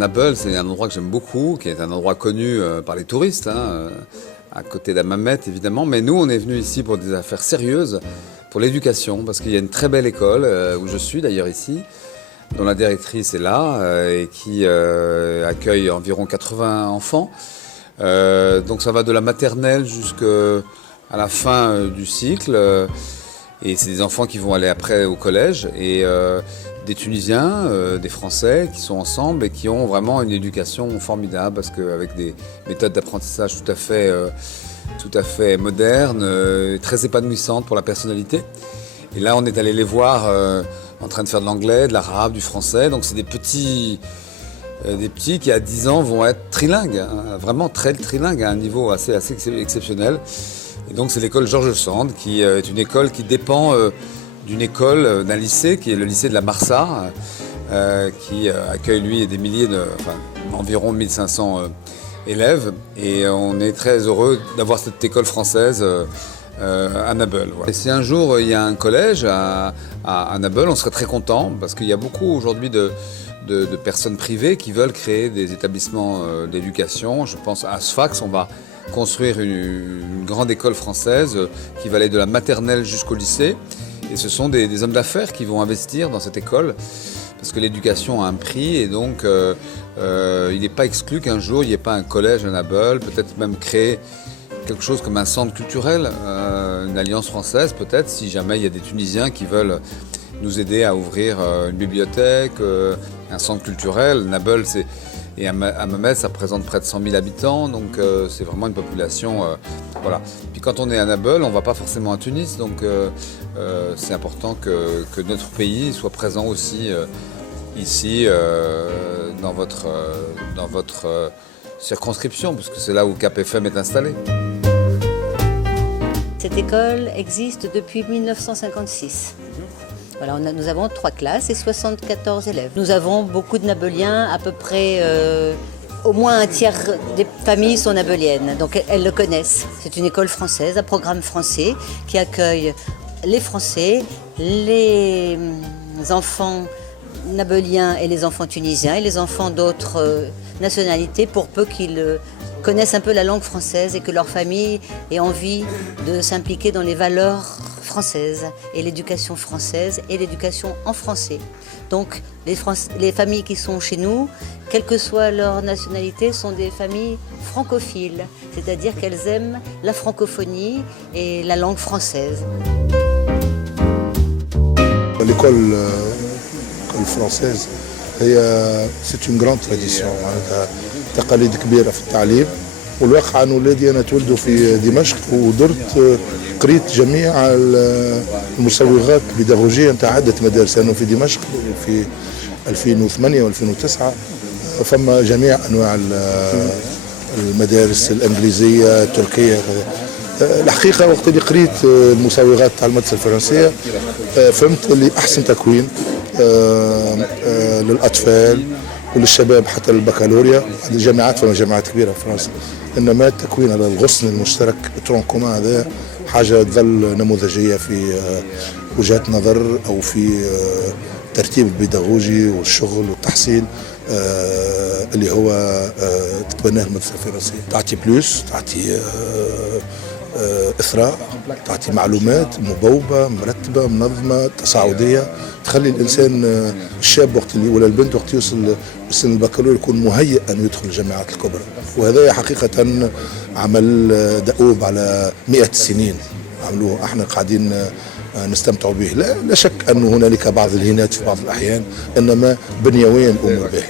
Nabeul, c'est un endroit que j'aime beaucoup, qui est un endroit connu par les touristes, à côté d'Hammamet évidemment. Mais nous, on est venus ici pour des affaires sérieuses, pour l'éducation, parce qu'il y a une très belle école, où je suis d'ailleurs ici, dont la directrice est là, et qui accueille environ 80 enfants. Donc ça va de la maternelle jusqu'à la fin du cycle. Et c'est des enfants qui vont aller après au collège. Et des Tunisiens, des Français qui sont ensemble et qui ont vraiment une éducation formidable, parce qu'avec des méthodes d'apprentissage tout à fait modernes, très épanouissantes pour la personnalité. Et là, on est allé les voir en train de faire de l'anglais, de l'arabe, du français. Donc c'est des petits qui à 10 ans vont être trilingues, vraiment très trilingues à un niveau assez exceptionnel. Et donc c'est l'école Georges Sand, qui est une école qui dépend d'une école, d'un lycée, qui est le lycée de la Marsa, qui accueille lui des milliers environ 1500 élèves. Et on est très heureux d'avoir cette école française à Nabeul. Voilà. Et si un jour il y a un collège à Nabeul, on serait très content, parce qu'il y a beaucoup aujourd'hui de personnes privées qui veulent créer des établissements d'éducation. Je pense à Sfax, on va construire une grande école française qui va aller de la maternelle jusqu'au lycée. Et ce sont des hommes d'affaires qui vont investir dans cette école, parce que l'éducation a un prix, et donc il n'est pas exclu qu'un jour il n'y ait pas un collège à Nabeul, peut-être même créer quelque chose comme un centre culturel, une alliance française peut-être, si jamais il y a des Tunisiens qui veulent nous aider à ouvrir une bibliothèque, un centre culturel. Nabeul, et Hammamet, ça représente près de 100 000 habitants, donc c'est vraiment une population. Voilà. Puis quand on est à Nabeul, on ne va pas forcément à Tunis, donc c'est important que notre pays soit présent aussi ici dans votre circonscription, puisque c'est là où Cap FM est installé. Cette école existe depuis 1956. Voilà, nous avons 3 classes et 74 élèves. Nous avons beaucoup de Nabeuliens, à peu près au moins un tiers des familles sont nabeuliennes, donc elles le connaissent. C'est une école française, un programme français qui accueille les Français, les enfants nabeuliens et les enfants tunisiens et les enfants d'autres nationalités, pour peu qu'ils connaissent un peu la langue française et que leur famille ait envie de s'impliquer dans les valeurs françaises et l'éducation française et l'éducation en français. Donc les familles qui sont chez nous, quelle que soit leur nationalité, sont des familles francophiles, c'est-à-dire qu'elles aiment la francophonie et la langue française. L'école française, c'est une grande tradition. تقاليد كبيرة في التعليم، والواقع أن ولادي أنا تولدوا في دمشق، ودرت قريت جميع المسوغات البيداغوجية نتاع عدة مدارس، لأنه في دمشق في 2008 و2009 فما جميع أنواع المدارس الإنجليزية التركية. الحقيقة وقت اللي قريت المسوغات تاع المدرسة الفرنسية فهمت اللي أحسن تكوين للأطفال وللشباب حتى البكالوريا. الجامعات فما جامعات كبيره في فرنسا، انما التكوين على الغصن المشترك الترون كومان هذا حاجه تظل نموذجيه في وجهات نظر او في الترتيب البيداغوجي والشغل والتحصيل اللي هو تتبناه المدرسه الفرنسيه. تعطي بلوس، تعطي إثراء، تعطي معلومات مبوبة مرتبة منظمة تصاعدية، تخلي الإنسان الشاب وقت اللي ولا البنت وقت يوصل لسن البكالوريا يكون مهيئ أن يدخل الجامعات الكبرى. وهذا حقيقة عمل دؤوب على 100 سنين عملوه، احنا قاعدين نستمتع به. لا شك أن هنالك بعض الهينات في بعض الأحيان، إنما بنيويا الأمور باهية.